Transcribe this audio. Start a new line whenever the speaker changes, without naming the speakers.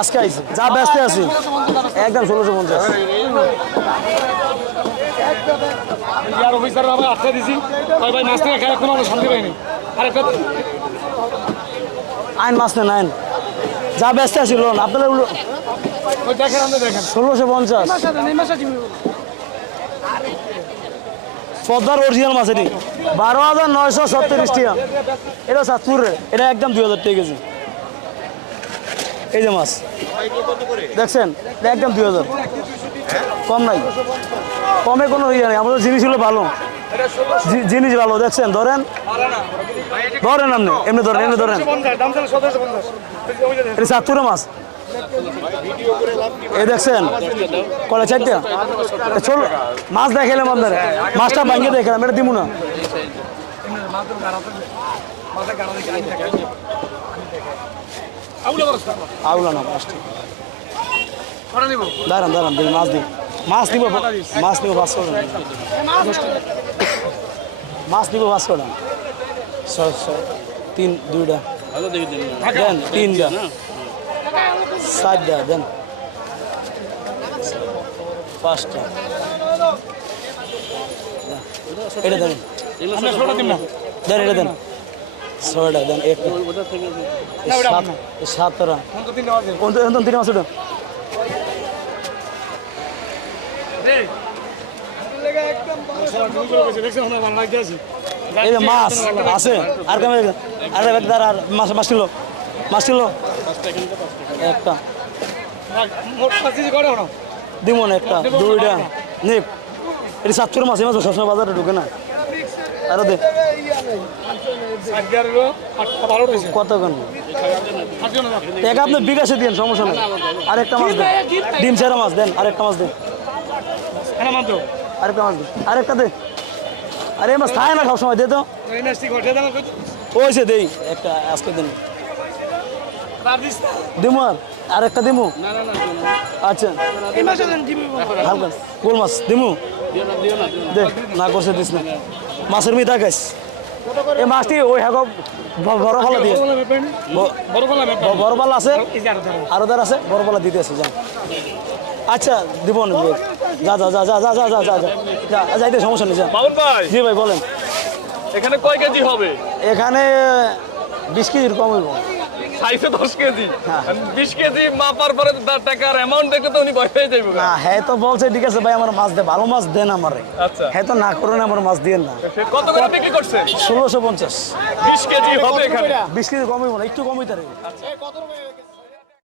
আজকে আইছে। যা ব্যস্ত আছি। একদম ষোলোশো পঞ্চাশ।
ইয়ার অফিসার আমরা আটকা দিছি। কয় ভাই মাছ থেকে খেলে কোনো শান্তি পাইনি। আর একটা
আইন মাছ নেন আইন। যা ব্যস্ত আছি লোন। আপনারা
ওই দেখেন আপনি দেখেন।
ষোলোশো পঞ্চাশ। পদ্মার অরিজিনাল মাছ এটি। বারো হাজার নয়শো সত্তরিশ টাকা এটা সাতপুরের এটা একদম দুই হাজার টাকা কেজি। এই যে মাছ। দেখছেন? একদম দুই হাজার। কম নাই। কমে কোনো ইয়ে নেই। আমাদের জিনিস হলো ভালো জিনিস ভালো। দেখছেন? ধরেন? ধরেন আপনি। এমনি ধরেন এমনি ধরেন। সাতপুরের মাছ। এই দেখছেন? কলে চারটা? চল মাছ দেখালাম আপনার মাছটা ভাঙিয়ে দেখালাম এটা দিব না।
আউলা
না মাছটা দাঁড়ান দাঁড়ান দিন মাছ দিন মাছ নিব মাছ নিব পাঁচশো মাছ নিব পাঁচশো টাকা। ছয় ছয় তিন দুইটা। দেন তিনটা। চারটা দেন। পাঁচটা। এটা দেন।
দেন
এটা দেন। ছয়টা দেন একটা সাতটা। তিন মাছ ওটা।
আছি
এই যে মাছ আছে। আর কেমন আর এক আর মাছ মাছ কিলো কিলো একটা। দিমন একটা দুইটা। নিপ। এটি সাতশোর মাছ এই মাছ সবসময় বাজারে ঢুকে না। আরও দে। কত কেন আপনি বিকাশে দিন সমস্যা নেই। আরেকটা মাছ দেন। ডিম ছেড়া মাছ দেন আরেকটা মাছ দেন।
হ্যাঁ
আরেকটা মাছ দেন। আরেকটা দে। আরে মাছ খায় না সবসময় দে তো।
ম্যাচটি ঘটে
দেই। একটা আজকে দিন। দিমু আর? আরেকটা দিমু? আচ্ছা। হালকা। কোল মাছ? দিমু? দে না করছে দিস না। মাছের মিঠা গাছ এই মাছটি ওই হাগ বড় পাল্লা দিয়ে। বরফালা
বড়
আছে? আরও দার আছে? বড় পাল্লা দিতে আছে যান আচ্ছা দিব না যা যা যা যা যা যা যা যা যা। যা যাইতে সমস্যা নেই যা।
ভাই।
জি ভাই বলেন।
এখানে কয় কেজি হবে?
এখানে বিশ কেজির কম হইব।
সাইজে দশ কেজি।
হ্যাঁ।
বিশ কেজি মাপার পরে টাকার অ্যামাউন্ট দেখে তো উনি ভয় পেয়ে যাইব।
না হ্যাঁ তো বলছে ঠিক আছে ভাই আমার মাছ দে ভালো মাছ দেন আমারে।
আচ্ছা।
হ্যাঁ তো না করুন আমার মাছ দিয়ে না।
কত করে বিক্রি করছে?
ষোলোশো পঞ্চাশ।
বিশ কেজি হবে এখানে।
বিশ কেজি কমই হইব না একটু কমই তার
কত রকম